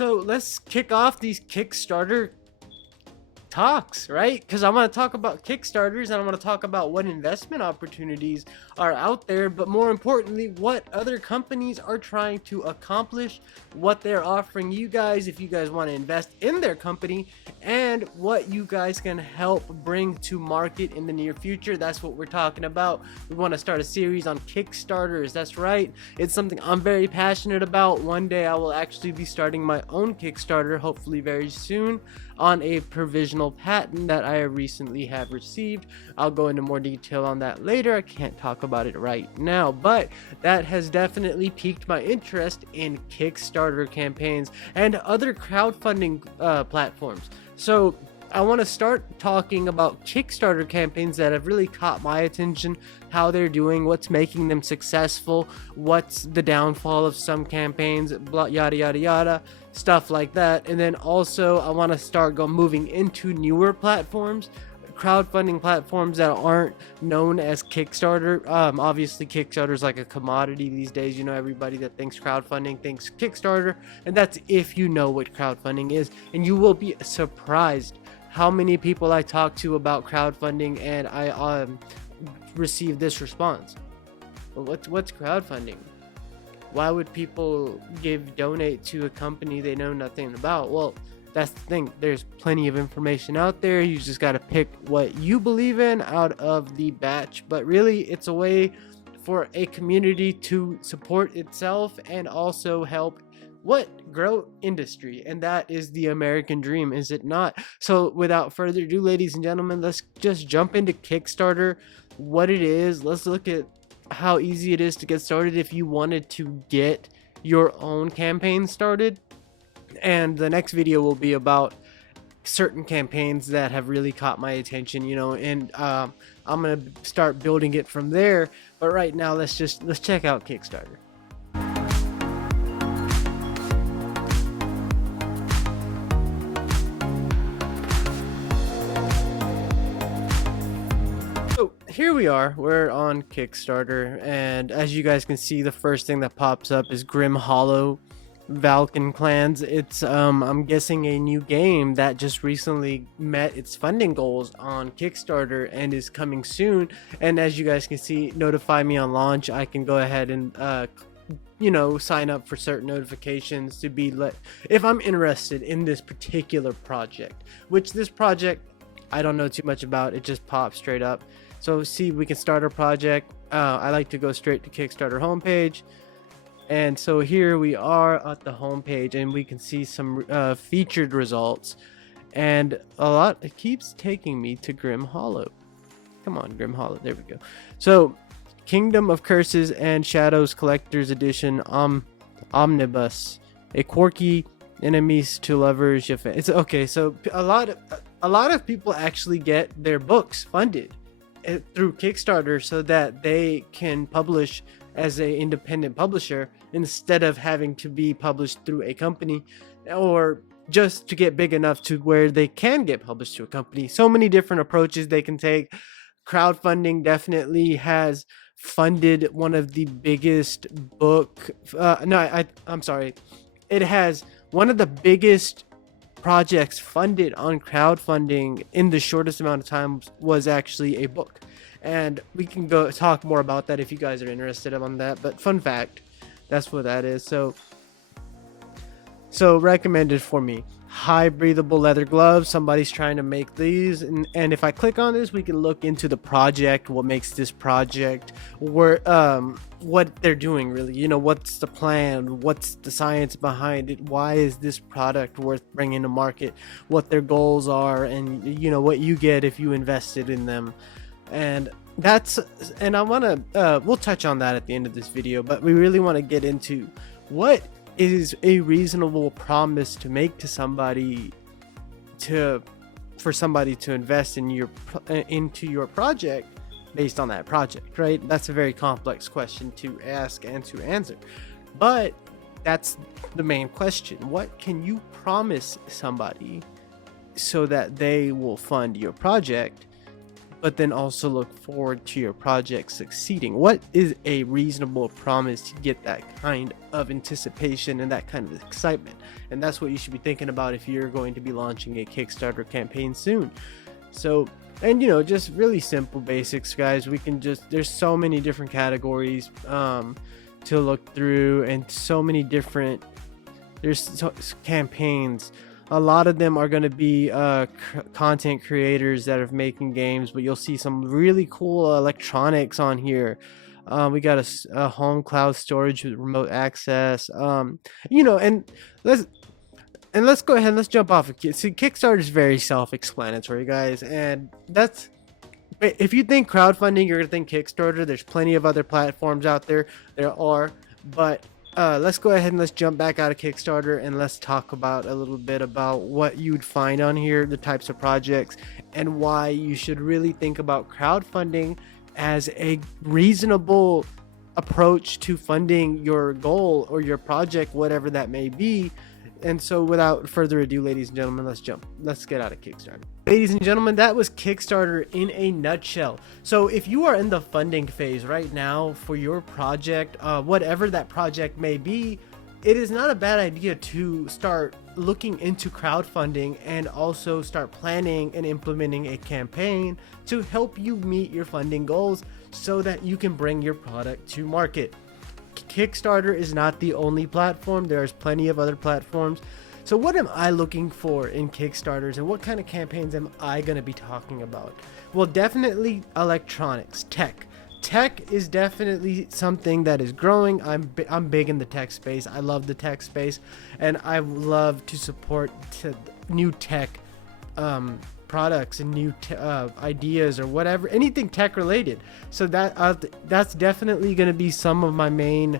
So let's kick off these Kickstarter talks, right? Because I want to talk about Kickstarters and I want to talk about what investment opportunities are out there, but more importantly, what other companies are trying to accomplish, what they're offering you guys if you guys want to invest in their company, and what you guys can help bring to market in the near future. That's what we're talking about. We want to start a series on Kickstarters. That's right. It's something I'm very passionate about. One day I will actually be starting my own Kickstarter, hopefully very soon, on a provisional patent that I recently have received. I'll go into more detail on that later. I can't talk about it right now, but that has definitely piqued my interest in Kickstarter campaigns and other crowdfunding platforms. So I want to start talking about Kickstarter campaigns that have really caught my attention, how they're doing, what's making them successful, what's the downfall of some campaigns, blah, yada yada yada, stuff like that. And then also I want to start moving into newer platforms, crowdfunding platforms that aren't known as Kickstarter. Obviously Kickstarter is like a commodity these days. You know, everybody that thinks crowdfunding thinks Kickstarter, and that's if you know what crowdfunding is. And you will be surprised how many people I talk to about crowdfunding and I receive this response. What's crowdfunding? Why would people donate to a company they know nothing about? Well, that's the thing. There's plenty of information out there. You just got to pick what you believe in out of the batch. But really, it's a way for a community to support itself and also help grow industry, and that is the American dream, is it not? So without further ado, ladies and gentlemen, let's just jump into Kickstarter, what it is. Let's look at how easy it is to get started if you wanted to get your own campaign started. And the next video will be about certain campaigns that have really caught my attention, you know, and I'm gonna start building it from there. But right now, let's check out Kickstarter. So here we are, we're on Kickstarter, and as you guys can see, the first thing that pops up is Grim Hollow Vulcan Clans. It's I'm guessing a new game that just recently met its funding goals on Kickstarter and is coming soon. And as you guys can see, notify me on launch. I can go ahead and you know, sign up for certain notifications to be let if I'm interested in this particular project, which this project I don't know too much about. It just pops straight up. So see, we can start our project. I like to go straight to Kickstarter homepage. And so here we are at the homepage, and we can see some featured results. And it keeps taking me to Grim Hollow. Come on, Grim Hollow. There we go. So Kingdom of Curses and Shadows Collector's Edition Omnibus. A quirky enemies to lovers. It's okay. So a lot of people actually get their books funded through Kickstarter so that they can publish as an independent publisher instead of having to be published through a company, or just to get big enough to where they can get published to a company. So many different approaches they can take. Crowdfunding definitely has funded one of the biggest I'm sorry. It has one of the biggest projects funded on crowdfunding in the shortest amount of time was actually a book. And we can go talk more about that if you guys are interested on that. But fun fact, that's what that is. So recommended for me. High breathable leather gloves. Somebody's trying to make these, and if I click on this, we can look into the project, what makes this project, what they're doing, really, you know, what's the plan, what's the science behind it, why is this product worth bringing to market, what their goals are, and you know what you get if you invested in them. And I want to we'll touch on that at the end of this video, but we really want to get into what is a reasonable promise to make to somebody for somebody to invest into your project based on that project, right? That's a very complex question to ask and to answer, but that's the main question. What can you promise somebody so that they will fund your project but then also look forward to your project succeeding. What is a reasonable promise to get that kind of anticipation and that kind of excitement? And that's what you should be thinking about if you're going to be launching a Kickstarter campaign soon. So, and just really simple basics, guys. There's so many different categories to look through, and so many different campaigns. A lot of them are going to be content creators that are making games, but you'll see some really cool electronics on here. We got a home cloud storage with remote access. And let's go ahead and let's jump off. See, Kickstarter is very self-explanatory, guys, and if you think crowdfunding, you're gonna think Kickstarter. There's plenty of other platforms out there. But let's go ahead and let's jump back out of Kickstarter and let's talk about a little bit about what you'd find on here, the types of projects, and why you should really think about crowdfunding as a reasonable approach to funding your goal or your project, whatever that may be. And so without further ado, ladies and gentlemen, let's get out of Kickstarter. Ladies and gentlemen, that was Kickstarter in a nutshell. So if you are in the funding phase right now for your project, whatever that project may be, it is not a bad idea to start looking into crowdfunding and also start planning and implementing a campaign to help you meet your funding goals so that you can bring your product to market. Kickstarter is not the only platform. There's plenty of other platforms. So what am I looking for in Kickstarters, and what kind of campaigns am I going to be talking about? Well, definitely electronics, tech. Tech is definitely something that is growing. I'm big in the tech space. I love the tech space, and I love to support new tech products and new ideas or whatever, anything tech related. So that's definitely going to be some of my main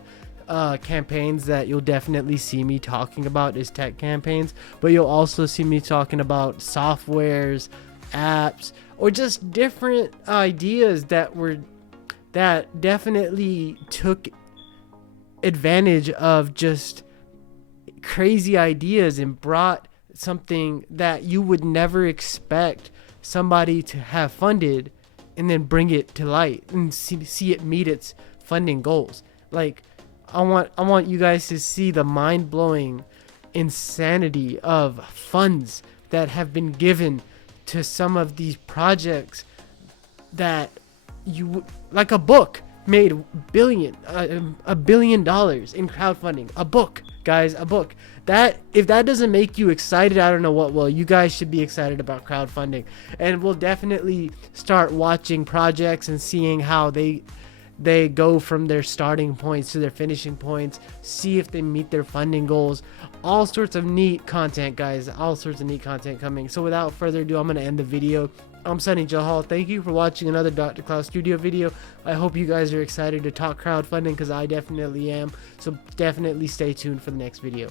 campaigns that you'll definitely see me talking about, is tech campaigns. But you'll also see me talking about softwares, apps, or just different ideas that definitely took advantage of just crazy ideas and brought something that you would never expect somebody to have funded, and then bring it to light and see it meet its funding goals. Like, I want you guys to see the mind-blowing insanity of funds that have been given to some of these projects that like a book made $1 billion in crowdfunding. A book, guys, a book. That, if that doesn't make you excited, I don't know what will. You guys should be excited about crowdfunding, and we'll definitely start watching projects and seeing how they go from their starting points to their finishing points, see if they meet their funding goals. All sorts of neat content, guys, all sorts of neat content coming. So without further ado, I'm going to end the video. I'm Sunny Johal. Thank you for watching another Dr. Cloud Studio video. I hope you guys are excited to talk crowdfunding, because I definitely am. So definitely stay tuned for the next video.